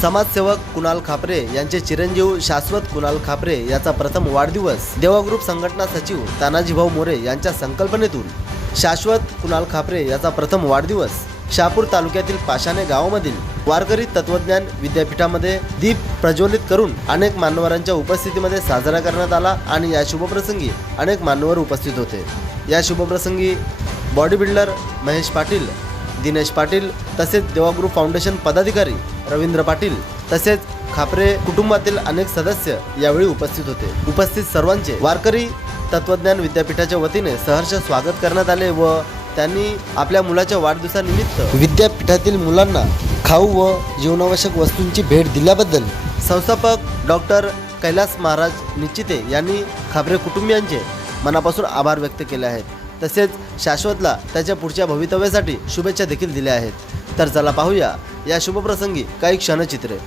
समाजसेवक कुणाल खापरे यांचे चिरंजीव शाश्वत कुणाल खापरे याचा प्रथम वाढदिवस देवा ग्रुप संघटना सचिव तानाजीभाऊ मोरे यांच्या संकल्पनेतून शाश्वत कुणाल खापरे याचा प्रथम वाढदिवस शहापूर तालुक्यातील पाशाणे गावामधील वारकरी तत्वज्ञान विद्यापीठामध्ये दीप प्रज्वलित करून अनेक मान्यवरांच्या उपस्थितीमध्ये साजरा करण्यात आला आणि या शुभप्रसंगी अनेक मान्यवर उपस्थित होते। या शुभप्रसंगी बॉडी बिल्डर महेश पाटील, दिनेश पाटील तसेच देवा ग्रुप फाउंडेशन पदाधिकारी रवींद्र पाटील तसेच खापरे कुटुंबातील अनेक सदस्य यावेळी उपस्थित होते। उपस्थित सर्वांचे वारकरी तत्वज्ञान विद्यापीठाच्या वतीने सहर्ष स्वागत करण्यात आले व त्यांनी आपल्या मुलाच्या वाढदिवसानिमित्त विद्यापीठातील मुलांना खाऊ व जीवनावश्यक वस्तूंची भेट दिल्याबद्दल संस्थापक डॉक्टर कैलास महाराज निश्चिते यांनी खापरे कुटुंबियांचे मनापासून आभार व्यक्त केले आहेत। तसेच शाश्वतला त्याच्या पुढच्या भवितव्यासाठी शुभेच्छा देखील दिल्या आहेत। तर चला पाहूया या शुभप्रसंगी काही क्षणचित्रे।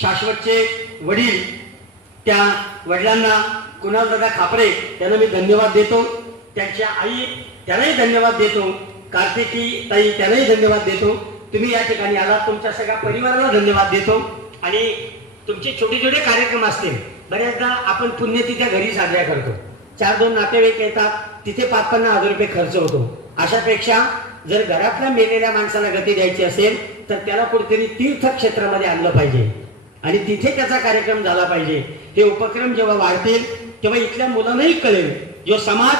शाश्वतचे वडील त्या वडिलांना कुणाल दादा खापरे त्यांना मी धन्यवाद देतो। त्यांच्या आई त्यांनाही धन्यवाद देतो। कार्तिकी ताई त्यांनाही धन्यवाद देतो। तुम्ही या ठिकाणी आला, तुमच्या सगळ्या परिवाराला धन्यवाद देतो। आणि तुमचे छोटे छोटे कार्यक्रम असतील, बऱ्याचदा आपण पुण्यतिथ्या घरी साजऱ्या करतो, 4-2 नातेवाईक येतात, तिथे 5-50 हजार रुपये खर्च होतो। अशापेक्षा जर घरातल्या मेलेल्या माणसाला गती द्यायची असेल तर त्याला कुठेतरी तीर्थक्षेत्रामध्ये आणलं पाहिजे आणि तिथे त्याचा कार्यक्रम झाला पाहिजे। हे उपक्रम जेव्हा वाढतील तेव्हा इथल्या मुलांनाही कळेल, जो समाज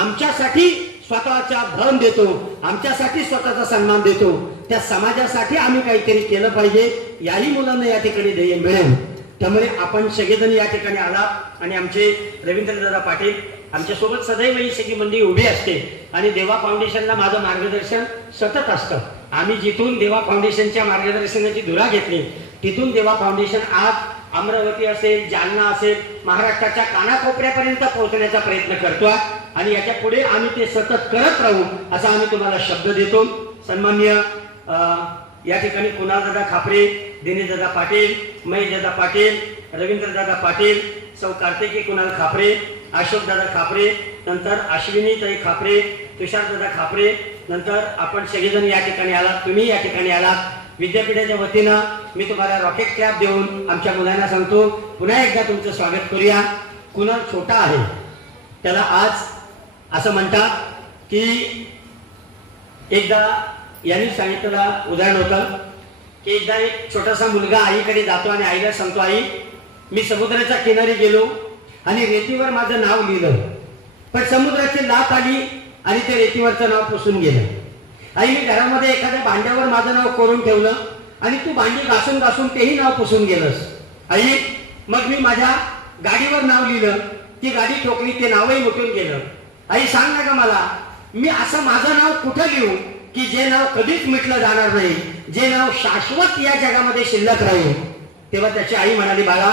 आमच्यासाठी स्वतःचा धन देतो, आमच्यासाठी स्वतःचा सन्मान देतो, त्या समाजासाठी आम्ही काहीतरी केलं पाहिजे, याही मुलांना या ठिकाणी ध्येय मिळेल। त्यामुळे आपण सगळेजण या ठिकाणी आला आणि आमचे रवींद्रदादा पाटील आमच्या सोबत सदैव ही सगळी मंडळी उभी असते आणि देवा फाउंडेशनला माझं मार्गदर्शन सतत असतं। आम्ही जिथून देवा फाउंडेशनच्या मार्गदर्शनाची धुरा घेतली तिथून देवा फाउंडेशन आज अमरावती असेल, जालना असेल, महाराष्ट्राच्या कानाकोपऱ्यापर्यंत पोहोचण्याचा प्रयत्न करतोय आणि याच्या पुढे आम्ही ते सतत करत राहू असा आम्ही तुम्हाला शब्द देतो। सन्माननीय या ठिकाणी कुणालदादा खापरे, दिनेशदादा पाटील, महेशदादा पाटील, रवींद्रदादा पाटील, सौ कार्तिकी कुणाल खापरे, अशोकदादा खापरे, नंतर अश्विनी ताई खापरे, तुषारदादा खापरे, नंतर आपण सगळेजण या ठिकाणी आलात, तुम्ही या ठिकाणी आलात। विद्यापीठाच्या वतीनं मी तुम्हाला रॉकेट क्लॅप देऊन आमच्या मुलांना सांगतो, पुन्हा एकदा तुमचं स्वागत करूया। कुणाल छोटा आहे, त्याला आज असं म्हणतात की एकदा यांनी सांगितलेलं उदाहरण होतं की एकदा एक छोटासा मुलगा आईकडे जातो आणि आईला सांगतो, आई मी समुद्राच्या किनारी गेलो आणि रेतीवर माझं नाव लिहिलं, पण समुद्राची लाट आली आणि ते रेतीवरचं नाव पुसून गेलं. आई मी घरामध्ये एखाद्या भांड्यावर माझं नाव कोरून ठेवलं आणि तू भांडी घासून घासून तेही नाव पुसून गेलंस. आई मग मी माझ्या गाडीवर नाव लिहिलं, ती गाडी ठोकली, ते नावही उठून गेलं. आई सांग ना का मला, मी असं माझं नाव कुठं लिहू की जे नाव कधीच मिटलं जाणार नाही, जे नाव शाश्वत या जगामध्ये शिल्लक राहील. तेव्हा त्याची आई म्हणाली, बाळा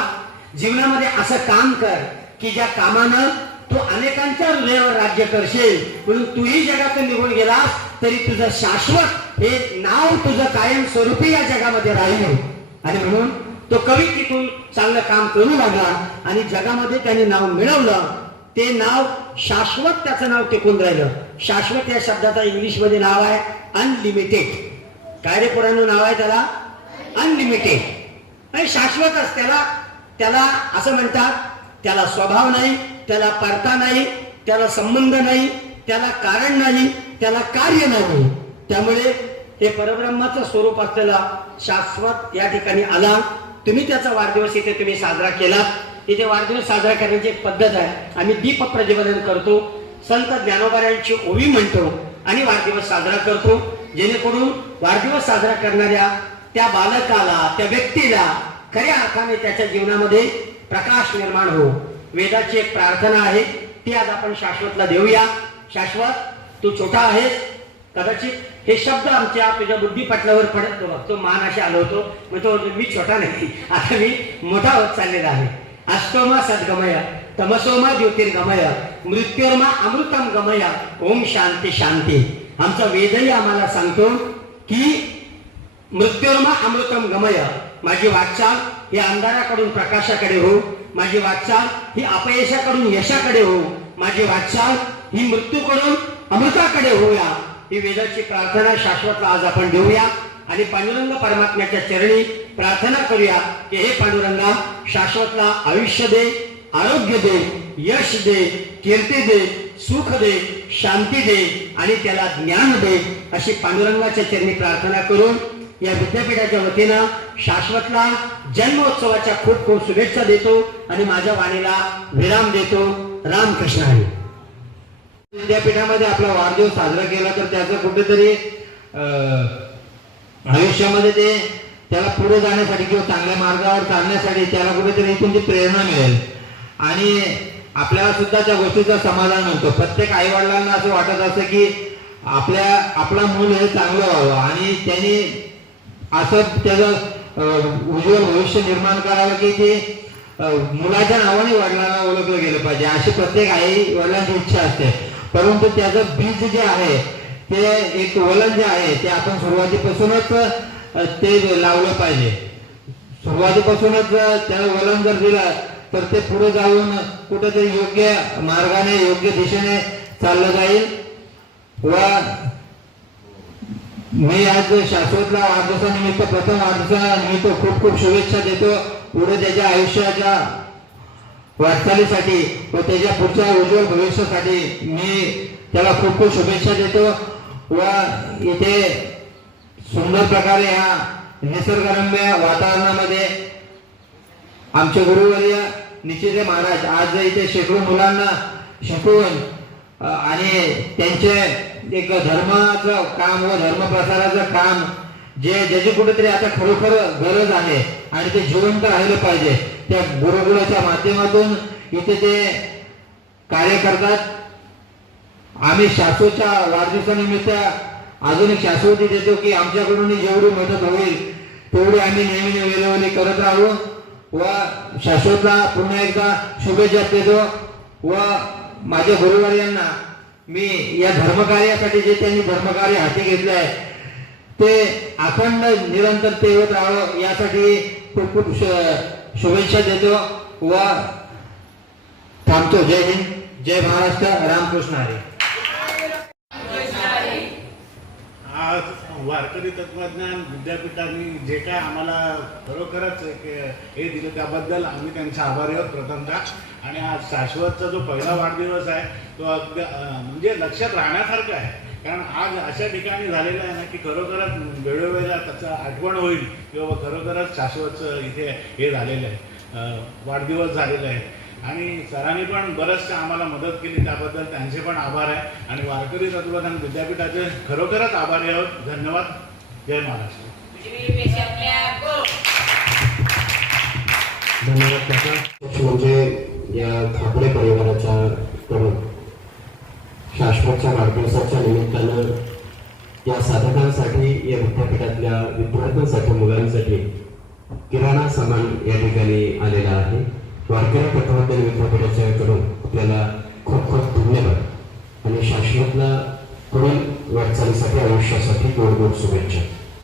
जीवनामध्ये असं काम कर की ज्या कामानं तू अनेकांच्या हृदयावर राज्य करशील, म्हणून तूही जगातून निघून गेलास तरी तुझं शाश्वत हे नाव तुझं कायम स्वरूपी या जगामध्ये राहील. आणि म्हणून तो कवी तिथून चांगलं काम करू लागला आणि जगामध्ये त्याने नाव मिळवलं. ते नाव शाश्वत, त्याचं नाव टिकून राहिलं. शाश्वत या शब्दाचा इंग्लिशमध्ये नाव आहे अनलिमिटेड. काय रे पुराणं नाव आहे त्याला? अनलिमिटेड. आणि शाश्वतच त्याला असं म्हणतात, त्याला स्वभाव नाही, त्याला परता नाही, त्याला संबंध नाही, त्याला कारण नाही, त्याला कार्य नाही. त्यामुळे हे परब्रह्माचं स्वरूप असलेला शाश्वत या ठिकाणी आला. तुम्ही त्याचा वाढदिवस इथे तुम्ही साजरा केला. इथे वाढदिवस साजरा करण्याची एक पद्धत आहे. आम्ही दीप प्रज्वलन करतो, संत ज्ञानोबारायांची ओवी म्हणतो आणि वाढदिवस साजरा करतो, जेणेकरून वाढदिवस साजरा करणाऱ्या त्या बालकाला, त्या व्यक्तीला खऱ्या अर्थाने त्याच्या जीवनामध्ये प्रकाश निर्माण हो. वेदाची एक प्रार्थना आहे, ती आज आपण शाश्वतला देऊया. शाश्वत, तू छोटा आहेस, कदाचित हे शब्द आमच्या तुझ्या बुद्धिपटलावर पडत बघतो, मान असे आलो होतो, म्हणतो मी छोटा नाही, आता मी मोठा होत चाललेला आहे. अष्टोमा सद्गमय, तमसोमा ज्योतिर्गमय, मृत्योर्मा अमृतम गमय, ओम शांती शांती. आमचा वेदही आम्हाला सांगतो की मृत्योर्मा अमृतम गमय, माझी वाटचाल ही अंधाराकडून प्रकाशाकडे हो, माझी वाटचाल ही अपयशाकडून यशाकडे हो, माझी वाटचाल ही मृत्यूकडून अमृताकडे होऊया. ही वेदाची प्रार्थना शाश्वतला आज आपण देऊया आणि पांडुरंग परमात्म्याच्या चरणी प्रार्थना करूया की हे पांडुरंगा, शाश्वतला आयुष्य दे, आरोग्य दे, यश दे, कीर्ती दे, सुख दे, शांती दे आणि त्याला ज्ञान दे, अशी पांडुरंगाच्या चरणी प्रार्थना करून या विद्यापीठाच्या वतीनं शाश्वतला जन्मोत्सवाच्या खूप खूप शुभेच्छा देतो आणि माझ्या वाणीला विराम देतो. रामकृष्ण हरी. विद्यापीठामध्ये आपला वाढदिवस साजरा केला तर त्याचं कुठेतरी आयुष्यामध्ये त्याला पुढे जाण्यासाठी किंवा चांगल्या मार्गावर चालण्यासाठी त्याला कुठेतरी इथून ती प्रेरणा मिळेल आणि आपल्याला सुद्धा त्या गोष्टीचं समाधान मिळतो. प्रत्येक आई वडिलांना असं वाटत असतं की आपला मूल हे चांगलं व्हावं आणि त्यांनी असं त्याचं उज्ज्वल भविष्य निर्माण करावं की ते मुलाच्या नावाने वडिलांना ओळखलं गेलं पाहिजे, अशी प्रत्येक आई वडिलांची इच्छा असते. परंतु त्याचं बीज जे आहे, ते एक वलन जे आहे ते आपण सुरुवातीपासूनच ते लावलं पाहिजे. सुरुवातीपासूनच त्याला वलन जर दिलं तर ते पुढे जाऊन कुठेतरी योग्य मार्गाने, योग्य दिशेने चाललं जाईल. व मी आज शाश्वतला वाढदिवसानिमित्त, प्रथम वाढदिवसानिमित्त खूप खूप शुभेच्छा देतो. पुढे त्याच्या आयुष्याच्या वाटचालीसाठी व त्याच्या पुढच्या उज्ज्वल भविष्यासाठी मी त्याला खूप खूप शुभेच्छा देतो. व इथे सुंदर प्रकारे ह्या निसर्गरम्य वातावरणामध्ये आमचे गुरुवर्य निश्चिते महाराज आज इथे शेकडो मुलांना शिकवून आणि त्यांचे एक धर्माचं काम व धर्मप्रसाराचं काम ज्याची कुठेतरी आता खरोखर गरज आहे आणि ते जिवंत राहिलं पाहिजे, त्या गुरुकुलाच्या माध्यमातून इथे ते कार्य करतात. आम्ही शाश्वतच्या वाढदिवसानिमित्त अजून एक शाश्वती देतो की आमच्याकडून जेवढी मदत होईल तेवढी आम्ही नेहमी वेळोवेळी करत राहू व शाश्वतला पुन्हा एकदा शुभेच्छा देतो. व माझ्या गुरुवर्यांना मी या धर्मकार्यासाठी जे त्यांनी धर्मकार्य हाती घेतले आहे ते अखंड निरंतर ते होत राहावं यासाठी खूप खूप शुभेच्छा देतो व थांबतो. जय हिंद, जय महाराष्ट्र, रामकृष्ण हरी. आज वारकरी तत्वज्ञान विद्यापीठाने जे काय आम्हाला खरोखरच हे दिलं त्याबद्दल आम्ही त्यांचे आभारी आहोत प्रथमतः. आणि आज शाश्वतचा जो पहिला वाढदिवस आहे तो अगदी म्हणजे लक्षात राहण्यासारखा आहे. कारण आज अशा ठिकाणी झालेलं आहे ना की खरोखरच वेळोवेळेला त्याचा आठवण होईल किंवा खरोखरच शाश्वत इथे हे झालेलं आहे, वाढदिवस झालेला आहे. आणि सरांनी पण बरंचसं आम्हाला मदत केली, त्याबद्दल त्यांचे पण आभार आहे. आणि वारकरी तत्वज्ञान विद्यापीठाचे खरोखरच आभारी आहोत. धन्यवाद. जय महाराष्ट्र. धन्यवाद काका. म्हणजे या खापरे परिवाराच्या प्रमुख शाश्वतच्या वाढदिवसाच्या निमित्तानं या साधकांसाठी, या विद्यापीठातल्या विद्यार्थ्यांसाठी, मुलांसाठी किराणा सामान या ठिकाणी आलेला आहे. वारकरी तत्वज्ञान विद्यापीठाच्याकडून आपल्याला खूप खूप धन्यवाद आणि शाश्वतला पुढील वाटचालीसाठी, आयुष्यासाठी गोड गोड शुभेच्छा.